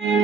Mm-hmm.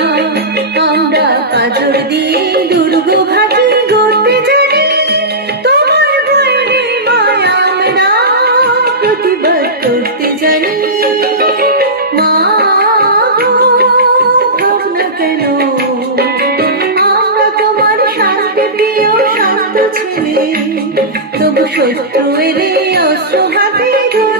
আমরা কাজর দুর্গ ঘাটি গড়তে করতে মা তোমার শান্তি প্রিয়, শান্ত ছেলে। তবু শত্রু এলে অস্ত্র ধরতে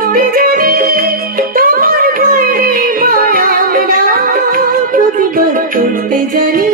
জানি